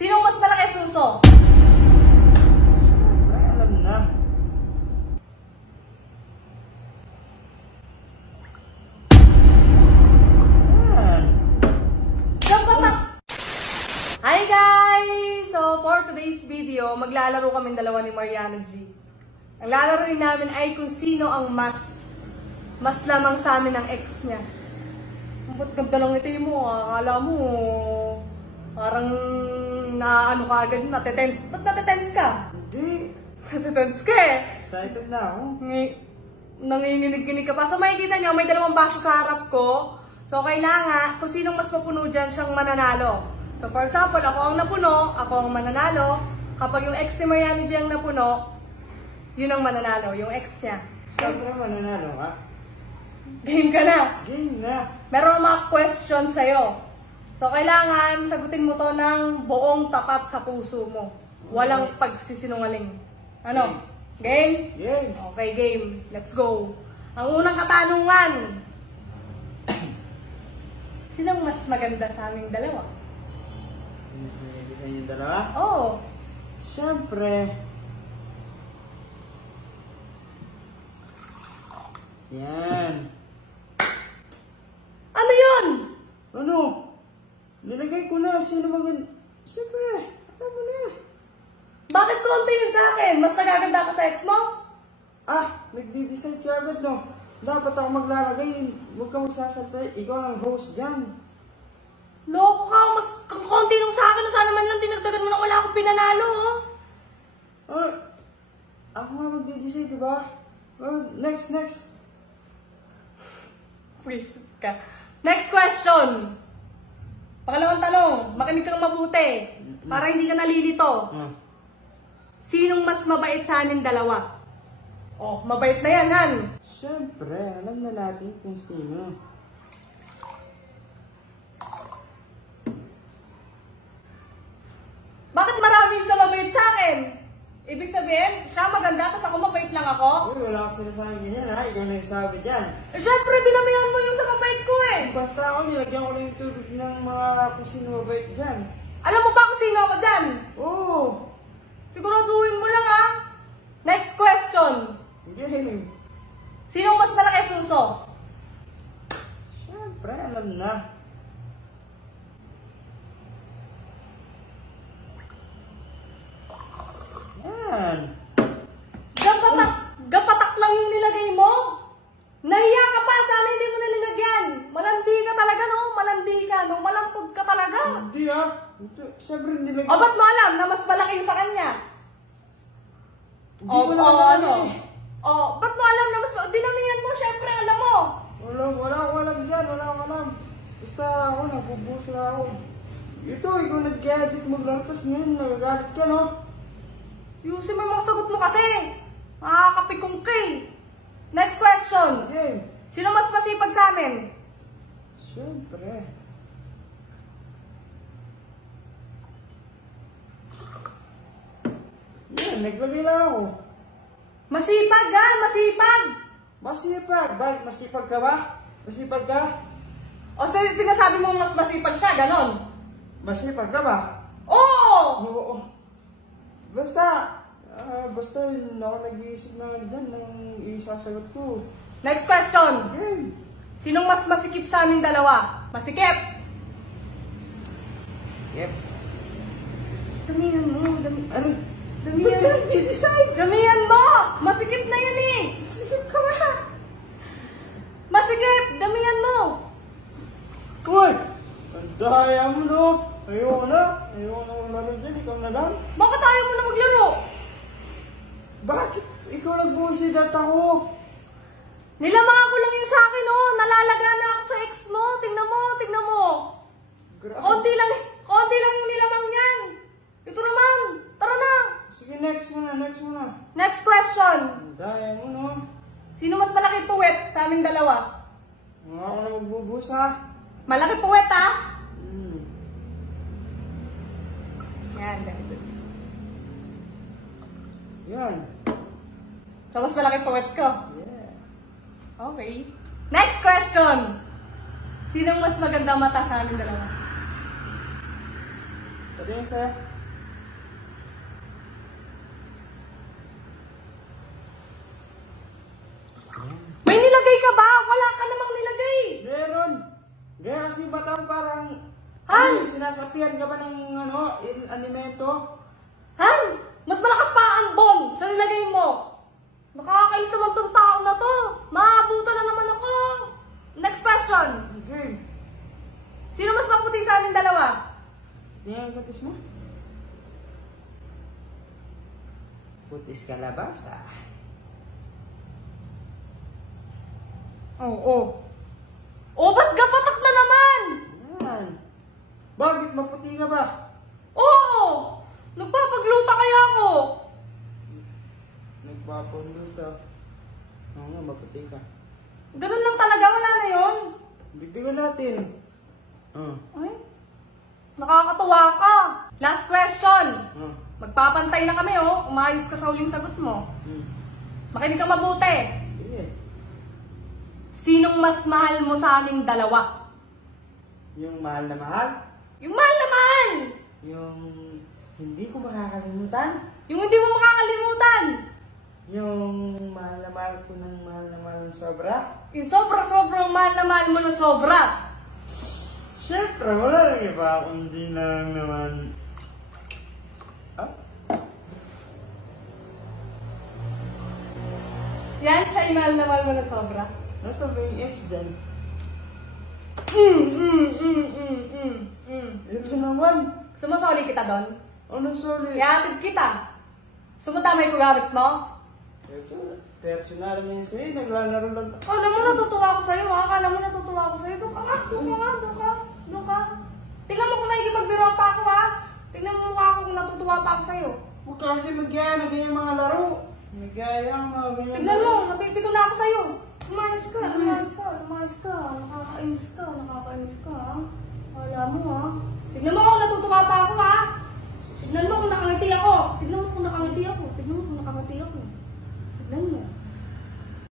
Sinong mas malaki suso? Ay, alam na. Yan. Hi guys! So for today's video, maglalaro kami dalawa ni Mariano G. Ang lalaroin namin ay kung sino ang mas lamang sa amin ng ex niya. Ba't ganda ng ngiti mo? Akala mo parang ano ka agad, natetense. Ba't natetense ka? Hindi. Natetense ka eh. Excited na ako. Nanginginig-ginig ka pa. So makikita nyo, may dalawang baso sa harap ko. So kailangan, kung sinong mas mapuno dyan, siyang mananalo. So for example, ako ang napuno, ako ang mananalo. Kapag yung ex ni Mariano G ang napuno, yun ang mananalo, yung ex niya. Siyempre mananalo ka. Game ka na. Game na. Meron mga questions sa'yo. So kailangan sagutin mo to ng buong tapat sa puso mo. Walang pagsisinungaling. Ano? Game? Game. Okay, game. Let's go. Ang unang katanungan. Sinong mas maganda sa aming dalawa? Pinagbibisan yung dalawa? Oh. Siyempre. Yan. Ano yun? Ano? Nilagay ko na. Sino maganda? Siyempre. Alam mo na. Bakit konti yung sa akin? Mas nagaganda ka sa ex mo? Nagdi-decide ka agad, no? Dapat ako maglalagay. Huwag ka magsasantay. Ikaw ang host dyan. Loko ka. Mas konti nung sa akin. Sana man lang dinagdagan mo na wala akong pinanalo, oh. Ako nga magdi-decide, diba? Next. Please ka. Next question. Pangalawang tanong. Makinig ka ng mabuti. Para hindi ka nalilito. Sinong mas mabait sa amin dalawa? Oh, mabait na yan, Han. Siyempre, alam na natin kung sino. Bakit marami sa mabait sa akin? Ibig sabihin, siya maganda, tapos ako mabait lang ako? Uy, wala akong sinasabi ganyan, ha? Ikaw nagsabi dyan. Syempre, dinamihan mo yung sa mabait ko eh. Basta ako, nilagyan ko lang yung tubig ng mga kung sino mabait dyan. Alam mo ba kung sino ako dyan? Oo. Siguraduhin mo lang, ha? Next question. Game. Sinong mas malaki suso? Siyempre, alam na. Yan. Gapatak lang yung nilagay mo. Nahiya ka pa, sana hindi mo nalilagyan. Malandi ka talaga, no? Malandi ka, no? Malangkod ka talaga. Hindi, ha? Siyempre, nilagyan. O, ba't mo alam na mas malaki yung sa kanya? Hindi ko naman alam eh. O, ba't mo alam na mas dinamihan mo? Siyempre, alam mo. Wala akong alam dyan, wala akong alam. Basta ako, nagbubuhos na ako. Ito, ikaw nag-edit mo lang, tapos ngayon, nagagalit ka, no? Yusin mo yung mga sagot mo kasi. Makakapikong ka eh. Next question. Game. Sino mas masipag sa amin? Siyempre. Yan, naglagay lang ako. Masipag, ha? Masipag. Masipag. Bakit? Masipag ka ba? Masipag ka? O, sinasabi mo mas masipag siya, ganon. Masipag ka ba? Oo! Oo. Basta yun ako nag-iisip na dyan ng isasagot ko. Next question. Game. Sinong mas masikip sa aming dalawa? Masikip. Yep. Damihan mo. Ano? Damihan. Ba't ka nag-decide? Damihan mo! Masikip na yan eh! Masipag ka ba? Masikip! Damihan mo! Uy! Ang daya mo, no? Ayoko na maglaro dyan. Ikaw na lang. Bakit ayaw mo na maglaro? Bakit? Ikaw nagbusid at ako. Nilamang ko lang yung sa akin, oh. Nalalaga na ako sa ex mo. Tingnan mo. Grabe. Konti lang yung nilamang yan. Ito naman. Tara na. Sige, next muna. Next question. Ang daya mo, no? Sino mas malaki puwet sa aming dalawa? Mga ako na magbubuhos, ha? Malaki puwet, ha? Yan, ganito. Yan. So, mas malaki puwet ko. Yeah. Okay. Next question. Sinong mas maganda mata sa aming dalawa? Patingin sa'yo. May nilagay ka ba? Wala ka namang nilagay. Meron. Gaya kasi batang parang... Han! Ano, sinasapian ka ba ng alimento? Han! Mas malakas pa ang bomb sa nilagay mo. Nakakainis naman tong tao na to. Maabutan na naman ako. Next question. Okay. Sino mas maputi sa amin dalawa? Tingnan ko tis mo. Putis kalabasa. Oo. Oh, ba't gapatak na naman? Yan. Bakit maputi ka ba? Oo! Nagpapagluta kaya ako. Nagpapundo ka. Oo nga, maputi ka. Ganun lang talaga, wala na yun. Bigyan natin. Ay, nakakatuwa ka. Last question. Magpapantay na kami, oh. Umayos ka sa huling sagot mo. Makinig ka mabuti. Sige. Sinong mas mahal mo sa aming dalawa? Yung mahal na mahal? Yung mahal na mahal! Yung hindi ko makakalimutan? Yung hindi mo makakalimutan! Yung mahal na mahal ko ng mahal na mahal ng sobra? Yung sobra-sobrang mahal na mahal mo na sobra! Siyempre, wala lang iba kundi na naman. Yan siya yung mahal na mahal mo na sobra. Nasa ba yung X dyan? Ito naman. Sumasoli kita doon. Anong solid? Iatid kita. Sumutamay ko gamit mo. Ito, personal mo yun sa'yo. Naglalaro lang. Akala mo natutuwa ako sa'yo, ha? Akala mo natutuwa ako sa'yo. Doon ka nga, doon ka nga, doon ka. Doon ka. Tingnan mo kung nakikipagbiro pa ako, ha? Tingnan mo mukha ako kung natutuwa pa ako sa'yo. Huwag ka kasi magyaya na ganyan mga laro. Nagyaya ang mga ganyan. Tingnan mo, napipiko na ako sa'yo. Umayos ka, umayos ka, umayos ka. Nakakainis ka, nakakainis ka, ha? Wala mo, ha? Tignan mo kung natutuwa pa ako, ha? Tignan mo kung nakangiti ako. Tignan mo kung nakangiti ako. Tignan mo kung nakangiti ako. Tignan mo.